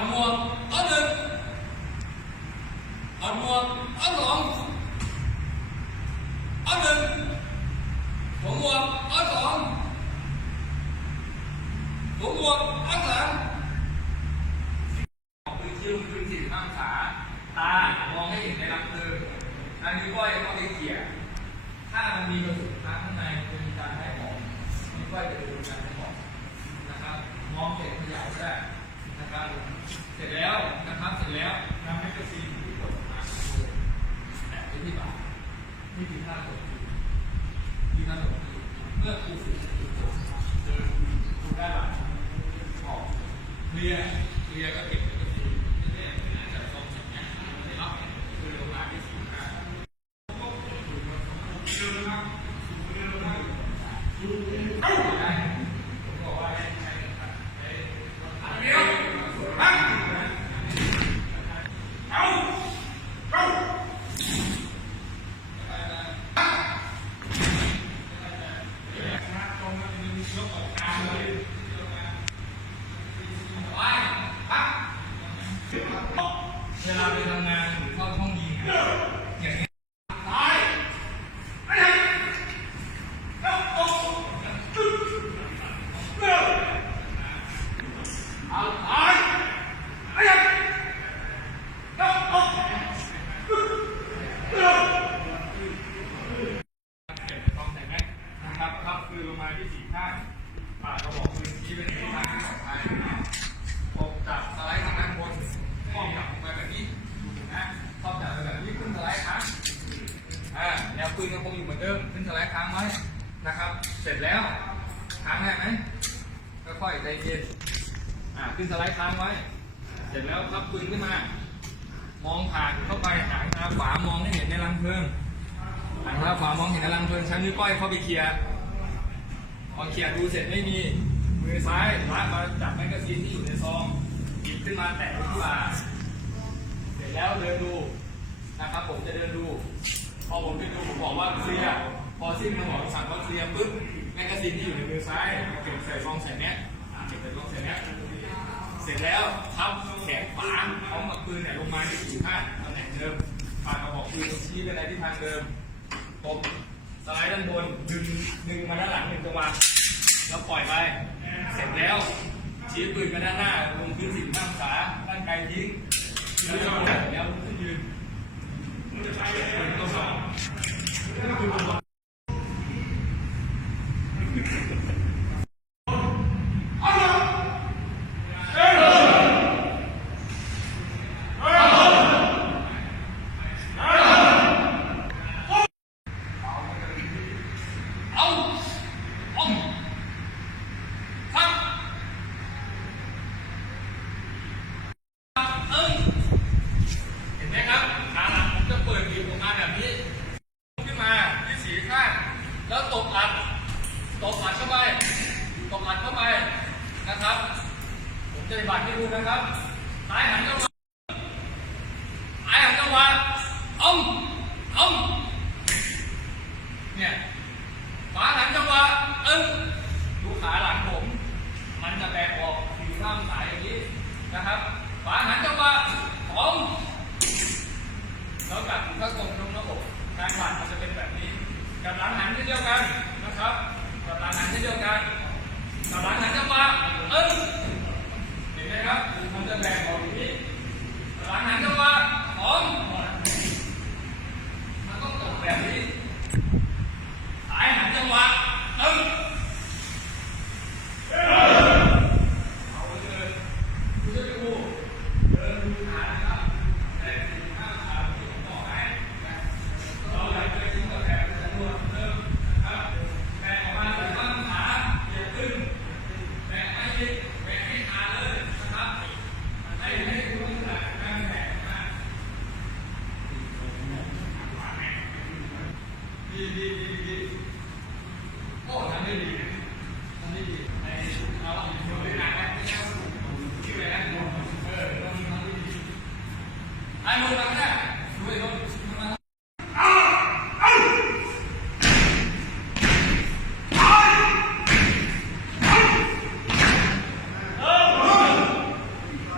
อนหมวกเอาหนึ่งถอดหมวกเอาสองเอาหนึ่งสวมหมวกเอาสองสวมหมวกเอาสามออกพื้นที่ลงพื้นที่ข้างขาตามองให้เห็นในลำเพลิงอันนี้ก้อยก็ไปเขี่ยถ้ามันมีกระสุนข้างในจะมีการให้ของนิ้วก้อยจะดูการให้ของนะครับ มองเห็นขยายได้นะครับ เสร็จแล้วนะครับเสร็จแล้วนำแมกกาซีนที่กดมาแตะไปที่บ่า นี่คือท่ากดที่ท่ากเมื่อครูฝึกครูจบเดินครูได้หลังออกเคลียร์เคลียร์ก็เก็บแมกกาซีนเนี่ยจัดทรงอย่างเงี้ยนะครับคือลงมาที่สี่ห้าได้ผมบอกว่าให้ให้ครับให้ เวลาไปทำงานหรือเข้าห้องยิงอย่างนี้ตายไม่ใช่แล้วตกเอาตายไม่ใช่แล้วตกเก็บกองแต่งแม็กนะครับพับปืนลงมาที่สี่ข้างปาดกระบอกปืนชี้ไปในทิศทางที่ปลอดภัยปกจับสไลด์ทางด้านบนข้อมจับลงไปแบบนี้นะข้อมจับไปแบบนี้ขึ้นสไลด์ค้างอ่าแนวปืนยังคงอยู่ เหมือนเดิมขึ้นสไลด์ค้างไว้นะครับ เสร็จแล้วค้างได้ไหมค่อยๆใจเย็นอ่าขึ้นสไลด์ค้างไว้ เสร็จแล้วพับปืนขึ้นมา มองผ่านเข้าไปหางตาขวามองให้เห็นในรังเพลิงหางตาขวามองเห็นในรังเพลิงใช้นิ้วก้อยเข้าไปเคลียร์พอเคลียร์ดูเสร็จไม่มีมือซ้ายลักมาจับแมกกาซีนที่อยู่ในซองหยิบขึ้นมาแตะไว้ที่บ่าเสร็จแล้วเดินดูนะครับผมจะเดินดู ผมไปดูผมบอกว่าเคลียร์พอสิ้นคำบอกสั่งว่าเคลียร์ปุ๊บแมกกาซีนที่อยู่ในมือซ้ายเก็บใส่ซองใส่เนี้ยเก็บใส่ซองใส่เนี้ยเสร็จแล้วทับแขนขวาพร้อมกับปืนเนี่ยลงมาที่สี่ข้างตำแหน่งเดิมปากกระบอกปืนชี้ไปในทิศทางเดิมตบสไลด์ด้านบนดึงดึงมาด้านหลังหนึ่งจังหวะแล้วปล่อยไป เสร็จแล้วชี้ปืนมาด้านหน้าลงพื้นสิบข้างขาด้านไกลทิ้งแล้วจะแล้วขึ้นยืนปืนตัวสองเอาเอาครับเอ้ยเห็นไหมครับขาหลังผมจะเปิดหยิบออกมาแบบนี้ ขึ้นมาที่สีข้าง แล้วตบอัด ตบอัดเข้าไป ตบอัดเข้าไปนะครับ ผมจะบัตรให้ดูนะครับซ้ายหันเข้ามาซ้ายหันเข้ามาอ้อมอ้อมเนี่ยขวาหันจังหวะเอิ้งดูขาหลังผม มันจะแบกออกสี่ข้างสายอย่างนี้นะครับ